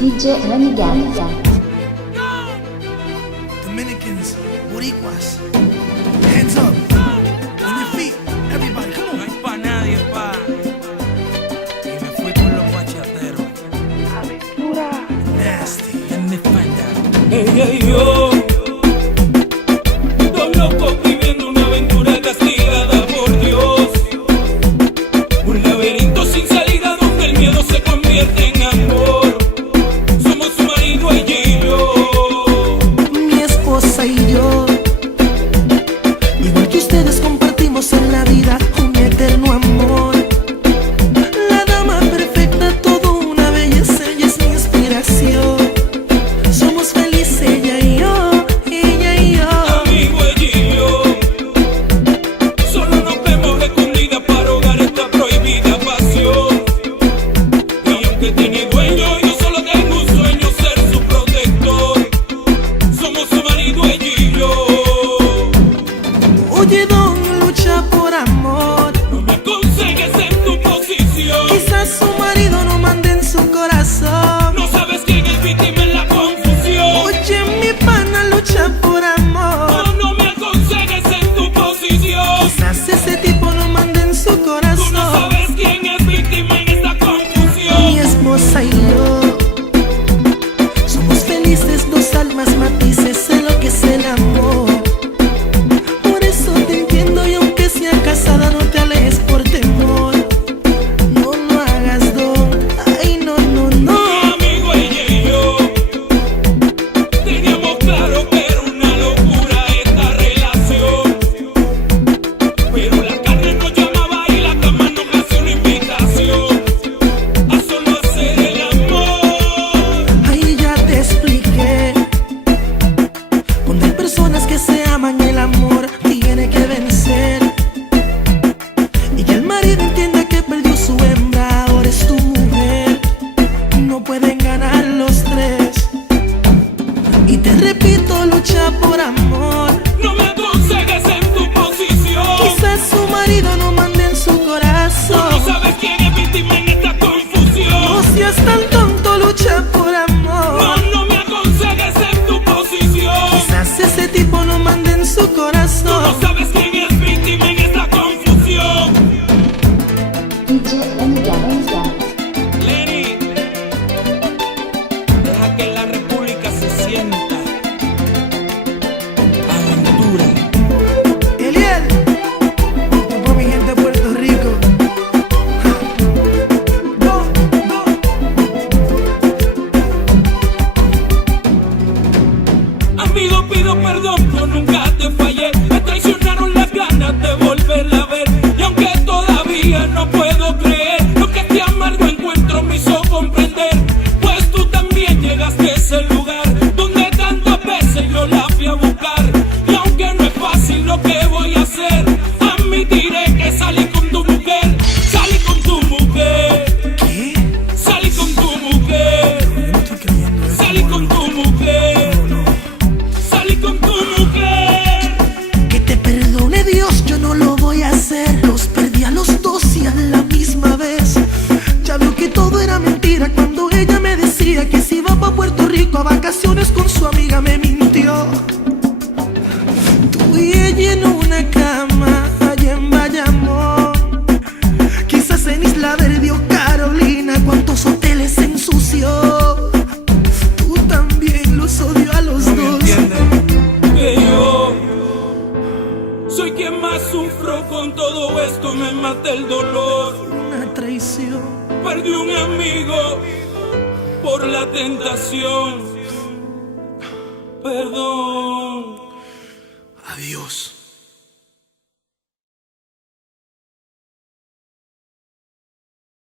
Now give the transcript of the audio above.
DJ Renegade. Dominicans, Boricuas, hands up, on your feet, everybody, come on. No hay pa' nadie, pa. Y me fui con los bachateros. Aventura. Nasty. En mi espalda. Ella y yo, dos locos viviendo una aventura castigada por Dios. Un laberinto sin salida donde el miedo se convierte en amor. Somos su marido, ella y yo. Mi esposa y yo, igual que ustedes, compartimos en la vida un eterno amor. La dama perfecta, todo una belleza, ella es mi inspiración. Somos felices ella y yo, ella y yo. Amigo, ella y yo, solo nos vemos escondidas para ahogar esta prohibida pasión. Y aunque tiene dueño, yo solo tengo un sueño, ser su protector. Somos su marido, ella y yo. Oye, don, lucha por amor. No me aconsejes en tu posición. Quizás su marido no mande en su corazón. No sabes quién es víctima en la confusión. Oye, mi pana, lucha por amor. No me aconsejes en tu posición. Quizás ese tipo no mande en su Tú no corazón. sabes quién es víctima en esta confusión. Mi esposa y yo somos felices, dos almas matices en lo que es el amor. Por eso te entiendo y aunque sea casada no te alejes por temor. No, no hagas don, ay no, no, no. Mi amigo, ella y yo teníamos claro que era una locura esta relación. Pero la carne nos llamaba y la cama nos hacía una invitación a solo hacer el amor. Ahí ya te expliqué. Cuando hay personas que se aman, el amor tiene que vencer. Y que el marido entienda que perdió su hembra, ahora es tu mujer. No pueden ganar los tres. Y te repito, lucha por amor. No me aconsejes en tu posición. Quizás su marido no mande en su Tú no corazón. sabes quién es víctima en esta No confusión. seas tan tonto, lucha por amor. No me aconsejes en tu posición. Quizás ese tipo no mande en su Tú no corazón. sabes quién es víctima en esta confusión. DJ Renegade. Lenny, deja que la república se sienta. Aventura. Eliel, por mi gente de Puerto Rico. Go, go. Amigo, pido perdón, yo nunca te fallé. Me traicionaron las ganas de volverla a ver. Y aunque todavía no puedo creer lo que este amargo encuentro me hizo comprender, pues tú también llegaste a ese lugar donde tantas veces yo la fui a buscar. Y aunque no es fácil lo que voy a hacer, admitiré que salí con tu mujer. Salí con tu mujer. ¿Qué? Salí con tu mujer. Yo no estoy creyendo eso. Salí con tu mujer. No, no. Salí con tu mujer. Que te perdone Dios, yo no lo voy a hacer. Los perdí a los dos y a la misma vez. Ya veo que todo era mentira cuando ella me decía que se iba pa' Puerto Rico a vacaciones con su amiga, me mintió. Tú y ella en una cama allá en Bayamón, quizás en Isla Verde o Carolina, cuántos hoteles se ensució. Tú también los odio a los No me dos. entiendes. Que yo soy quien más sufro con todo esto, me mata el dolor. Una traición. Perdí un amigo por la tentación. Perdón. Adiós.